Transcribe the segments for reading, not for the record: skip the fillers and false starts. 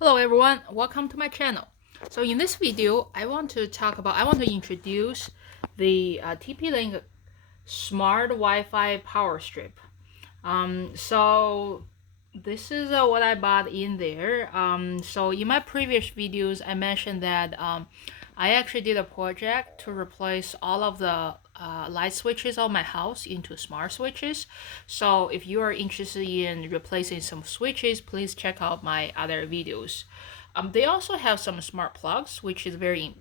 Hello everyone, welcome to my channel. So in this video, I want to introduce the TP-Link Smart Wi-Fi Power Strip. So this is what I bought in there. So in my previous videos, I mentioned that I actually did a project to replace all of the light switches of my house into smart switches. So if you are interested in replacing some switches, please check out my other videos. They also have some smart plugs, which is very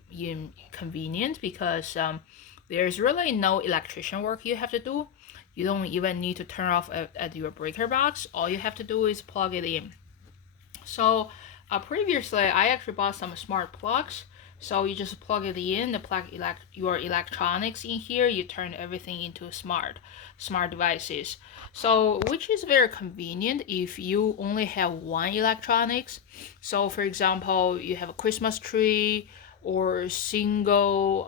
convenient because there's really no electrician work you have to do. You don't even need to turn off at your breaker box. All you have to do is plug it in. So previously, I actually bought some smart plugs. So you just plug it in, plug your electronics in here. You turn everything into smart devices. So which is very convenient if you only have one electronics. So for example, you have a Christmas tree or single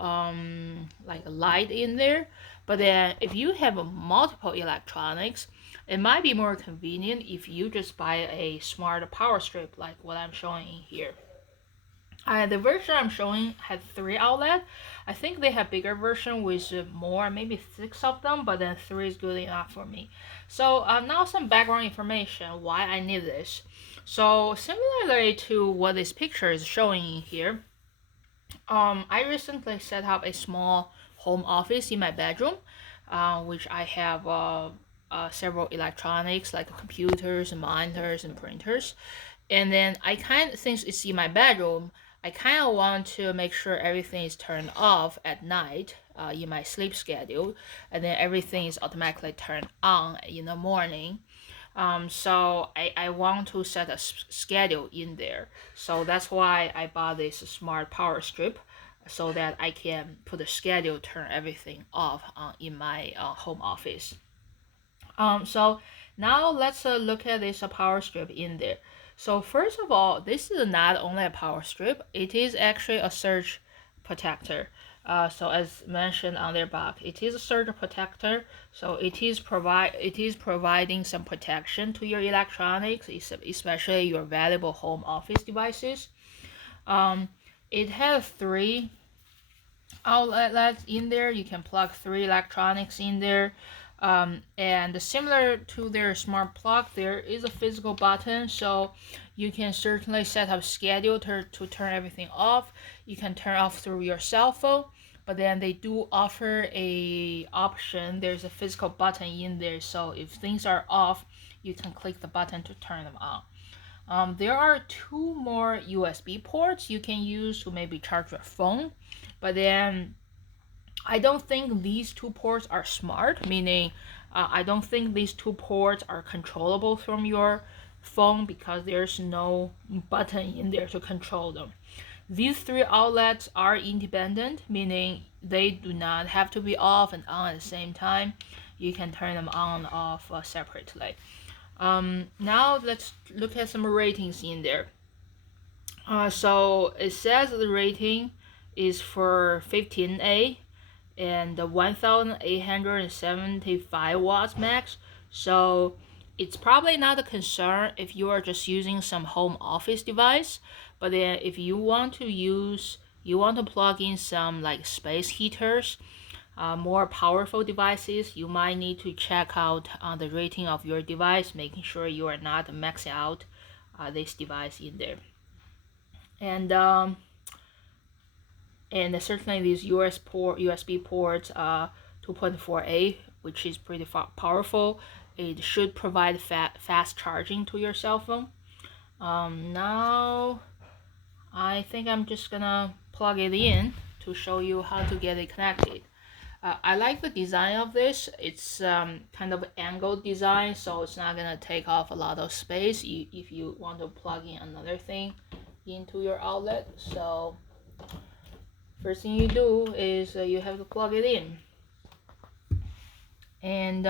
like a light in there. But then if you have multiple electronics, it might be more convenient if you just buy a smart power strip like what I'm showing in here. The version I'm showing had 3 outlets. I think they have bigger version with more, maybe 6 of them, but then 3 is good enough for me. So now some background information why I need this. So similarly to what this picture is showing in here, I recently set up a small home office in my bedroom, which I have several electronics like computers and monitors and printers. And then since it's in my bedroom, I kind of want to make sure everything is turned off at night in my sleep schedule, and then everything is automatically turned on in the morning. So I want to set a schedule in there. So that's why I bought this smart power strip so that I can put a schedule, turn everything off in my home office. So now let's look at this power strip in there. So first of all, this is not only a power strip, it is actually a surge protector. So as mentioned on their box, it is a surge protector. So it is providing some protection to your electronics, especially your valuable home office devices. It has 3 outlets in there. You can plug 3 electronics in there. And similar to their smart plug, there is a physical button, so you can certainly set up schedule to turn everything off. You can turn off through your cell phone, but then they do offer a option. There's a physical button in there, so if things are off, you can click the button to turn them on. There are 2 more USB ports you can use to maybe charge your phone, but then I don't think these 2 ports are smart, meaning I don't think these 2 ports are controllable from your phone because there's no button in there to control them. These 3 outlets are independent, meaning they do not have to be off and on at the same time. You can turn them on and off separately. Now let's look at some ratings in there. So it says the rating is for 15A and 1875 watts max. So it's probably not a concern if you are just using some home office device, but then if you want to plug in some like space heaters, more powerful devices, you might need to check out the rating of your device, making sure you are not maxing out this device in there. And certainly these USB ports 2.4A, which is pretty powerful. It should provide fast charging to your cell phone. Now I think I'm just gonna plug it in to show you how to get it connected. I like the design of this. It's kind of angled design, so it's not gonna take off a lot of space if you want to plug in another thing into your outlet. So first thing you do is you have to plug it in, and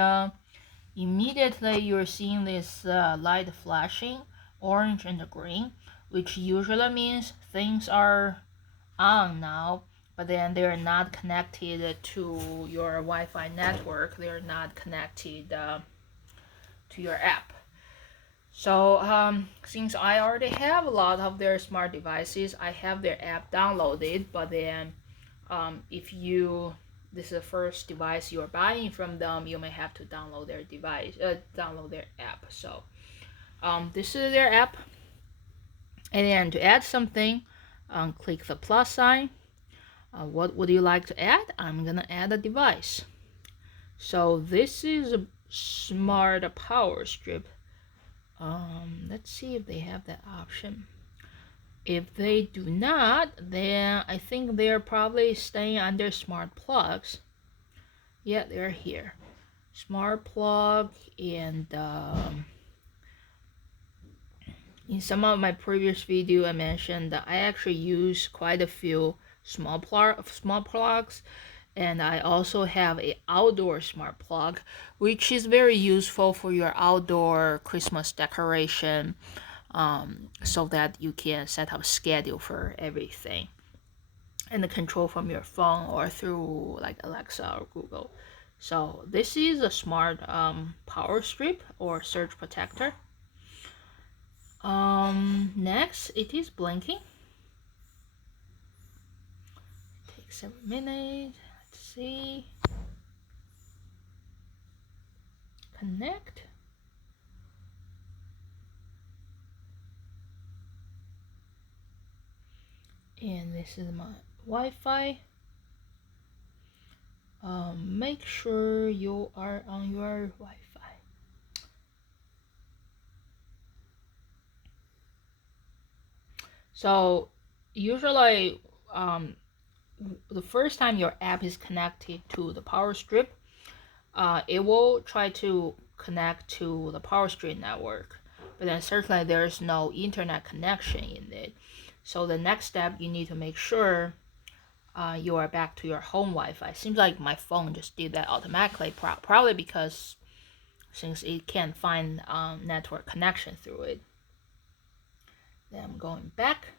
immediately you're seeing this light flashing, orange and green, which usually means things are on now, but then they're not connected to your Wi-Fi network. They're not connected to your app. So since I already have a lot of their smart devices, I have their app downloaded. But then, if this is the first device you're buying from them, you may have to download their download their app. So this is their app, and then to add something, click the plus sign. What would you like to add? I'm gonna add a device. So this is a smart power strip. Let's see if they have that option. If they do not, then I think they're probably staying under smart plugs. Yeah, they're here. Smart plug, and in some of my previous video I mentioned that I actually use quite a few small plugs, and I also have a outdoor smart plug, which is very useful for your outdoor Christmas decoration, so that you can set up a schedule for everything and the control from your phone or through like Alexa or Google. So this is a smart power strip or surge protector. Next, it is blinking. Takes several minutes. Let's see. Connect. And this is my Wi-Fi. Make sure you are on your Wi-Fi. So usually, the first time your app is connected to the power strip, it will try to connect to the power strip network, but then certainly there's no internet connection in it. So the next step, you need to make sure you are back to your home Wi-Fi. Seems like my phone just did that automatically, probably because since it can't find network connection through it. Then I'm going back.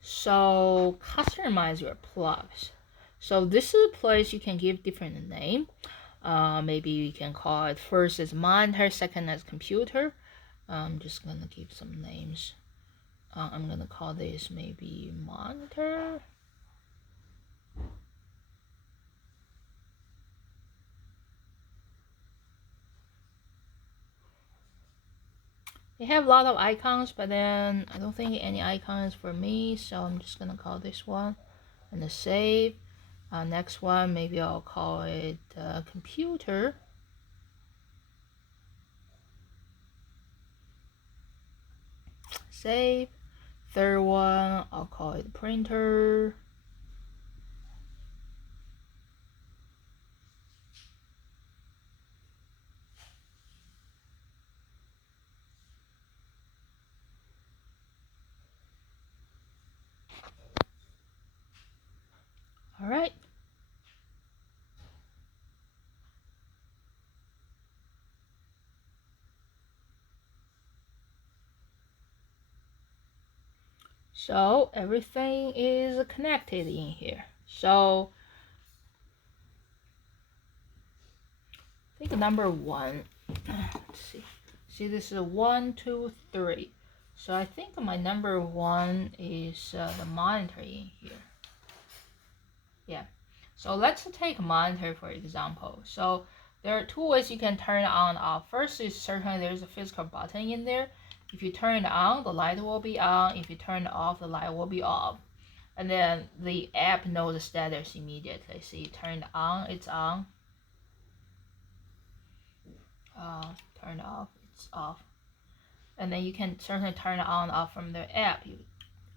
So customize your plugs. So this is a place you can give different name. Maybe you can call it first as monitor, second as computer. I'm just gonna give some names. I'm gonna call this maybe monitor. They have a lot of icons, but then I don't think any icons for me, so I'm just gonna call this one and the save. Next one, maybe I'll call it computer. Save. Third one, I'll call it printer. All right. So everything is connected in here. So I think number one, let's see. See, this is 1, 2, 3. So I think my number one is the monitor in here. Yeah. So let's take monitor for example. So there are two ways you can turn it on and off. First is certainly there's a physical button in there. If you turn it on, the light will be on. If you turn it off, the light will be off. And then the app knows the status immediately. So you turn it on, it's on. Turn it off, it's off. And then you can certainly turn it on and off from the app. You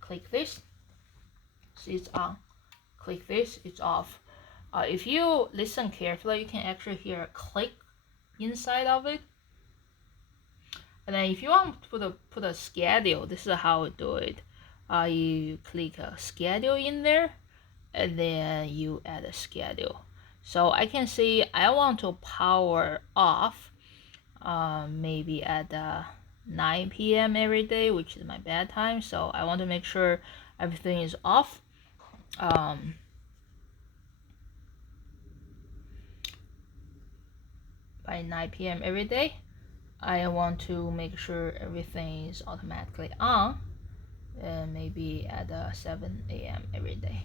click this, see it's on. Click this, it's off. If you listen carefully, you can actually hear a click inside of it. And then if you want to put a schedule, this is how I do it. You click a schedule in there, and then you add a schedule. So I can see I want to power off maybe at 9 p.m. every day, which is my bedtime. So I want to make sure everything is off. By 9 p.m. every day. I want to make sure everything is automatically on, maybe at 7 a.m. every day.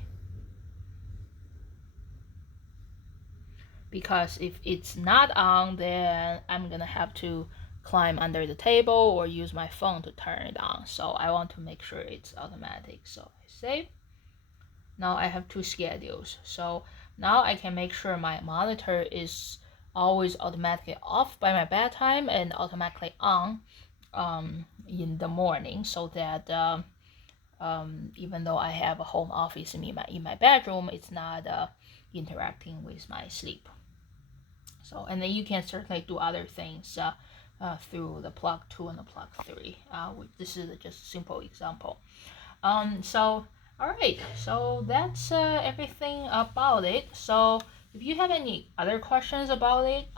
Because if it's not on, then I'm gonna have to climb under the table or use my phone to turn it on. So I want to make sure it's automatic. So I save. Now I have two schedules. So now I can make sure my monitor is always automatically off by my bedtime and automatically on in the morning, so that even though I have a home office in my bedroom, it's not interacting with my sleep. So, and then you can certainly do other things through the plug 2 and the plug 3. This is just a simple example. So, all right, so that's everything about it. So if you have any other questions about it,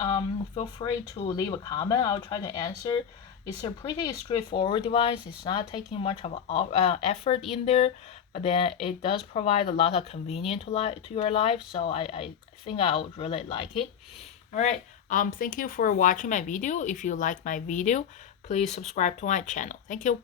feel free to leave a comment. I'll try to answer. It's a pretty straightforward device. It's not taking much of effort in there, but then it does provide a lot of convenience to your life. So I think I would really like it. All right. Thank you for watching my video. If you like my video, please subscribe to my channel. Thank you.